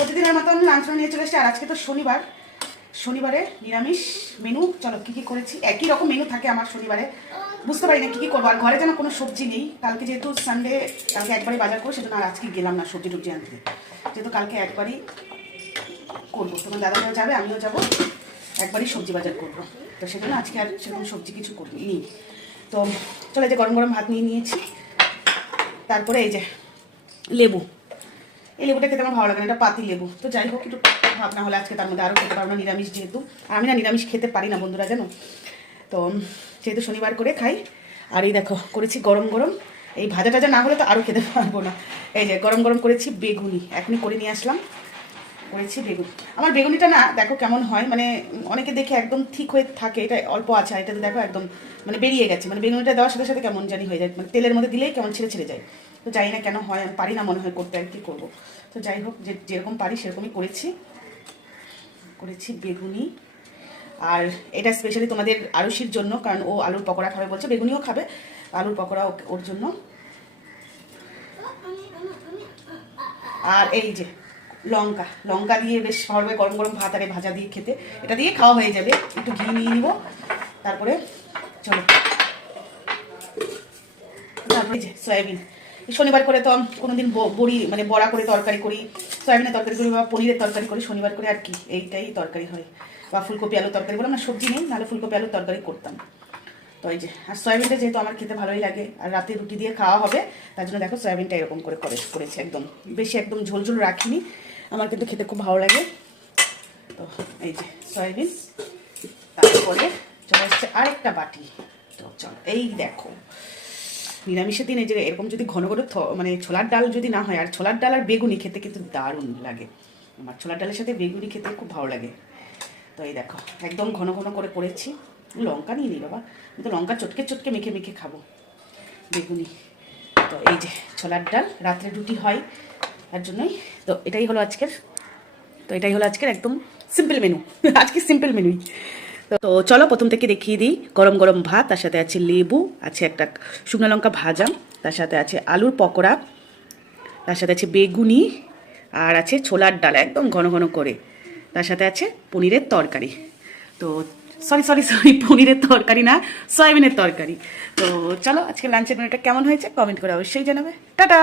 প্রতিদিনের মতন লাঞ্চ নিয়ে চলে এসেছি। আর আজকে তো শনিবারে নিরামিষ মেনু। চলো কী কী করেছি, একই রকম মেনু থাকে আমার শনিবারে, বুঝতে পারি না কী কী করবো। আর ঘরে যেন কোনো সবজি নেই, কালকে যেহেতু সানডে, কালকে একবারই বাজার করবো, সেজন্য আর আজকে গেলাম না সবজি টবজি আনতে, যেহেতু কালকে একবারই করবো। তোমার দাদাও যাবে, আমিও যাবো, একবারই সবজি বাজার করবো, তো সেজন্য আজকে আর সেরকম সবজি কিছু নিই। তো চলো, এই যে গরম গরম ভাত নিয়ে নিয়েছি, তারপরে এই যে লেবু, এই লেবুটা খেতে আমার ভালো লাগে না, এটা পাতি লেবু। তো যাই হোক, একটু ভাব না হলে আজকে তার মধ্যে আরও খেতে পারবো না, নিরামিষ যেহেতু। আর আমি না নিরামিষ খেতে পারি না বন্ধুরা, জানো তো, যেহেতু শনিবার করে খাই। আর এই দেখো করেছি গরম গরম, এই ভাজা টাজা না হলে তো আরও খেতে পারবো না। এই যে গরম গরম করেছি বেগুনি, এখনই করে নিয়ে আসলাম, করেছি বেগুন। আমার বেগুনিটা না দেখো কেমন হয়, মানে অনেকে দেখে একদম ঠিক হয়ে থাকে, এটা অল্প আছে, আর এটাতে দেখো একদম মানে বেরিয়ে গেছে, মানে বেগুনিটা দেওয়ার সাথে সাথে কেমন জানি হয়ে যায়, মানে তেলের মধ্যে দিলেই কেমন ছেড়ে ছেড়ে যায়। তো জানি না কেন হয়, আমি পারি না মনে হয় করতে, আর কি করবো। তো যাই হোক, যেরকম পারি সেরকমই করেছি বেগুনি। আর এটা স্পেশালি তোমাদের আরুষির জন্য, কারণ ও আলুর পকোড়া খাবে বলছে, বেগুনিও খাবে, আলুর পকোড়া ওর জন্য। আর এই যে লঙ্কা দিয়ে বেশ ভালো হবে গরম গরম ভাত আর ভাজা দিয়ে খেতে, এটা দিয়ে খাওয়া হয়ে যাবে। একটু ঘি নিয়ে নিব, তারপরে চলো। তারপরে যে সয়াবিন, শনিবার করে তো কোনোদিন বড়ি মানে বড়া করে তরকারি করি, সয়াবিনের তরকারি করি, বা পনিরের তরকারি করি শনিবার করে, আর কি এইটাই তরকারি হয়। বা ফুলকপি আলুর তরকারি বললাম না, সবজি নেই, নাহলে ফুলকপি আলুর তরকারি করতাম। তো এই যে, আর সয়াবিনটা যেহেতু আমার খেতে ভালোই লাগে, আর রাতে রুটি দিয়ে খাওয়া হবে, তার জন্য দেখো সয়াবিনটা এরকম করে করেছি, একদম বেশি একদম ঝোল রাখিনি, আমার কিন্তু খেতে খুব ভালো লাগে। তো এই যে সয়াবিন, তারপরে চলে এসছে আরেকটা বাটি। তো চলো, এই দেখো নিরামিষের দিনে যে এরকম যদি ঘন ঘন মানে ছোলার ডাল যদি না হয়, আর ছোলার ডাল আর বেগুনি খেতে কিন্তু দারুণ লাগে, আমার ছোলার ডালের সাথে বেগুনি খেতে খুব ভালো লাগে। তো এই দেখো একদম ঘন ঘন করে করেছি, লঙ্কা নিয়ে নিই বাবা, আমি তো লঙ্কা চটকে মেখে খাবো বেগুনি। তো এই যে ছোলার ডাল, রাত্রে রুটি হয় তার জন্যই। তো এটাই হলো আজকের একদম সিম্পল মেনু, আজকে সিম্পল মেনুই। তো চলো প্রথম থেকে দেখিয়ে দিই। গরম গরম ভাত, তার সাথে আছে লেবু, আছে একটা শুকনো লঙ্কা ভাজা, তার সাথে আছে আলুর পকোড়া, তার সাথে আছে বেগুনি, আর আছে ছোলার ডাল একদম ঘন ঘন করে, তার সাথে আছে পনিরের তরকারি। তো সরি পনিরের তরকারি না, সয়াবিনের তরকারি। তো চলো আজকে লাঞ্চের মেনুটা কেমন হয়েছে কমেন্ট করে অবশ্যই জানাবে। টাটা।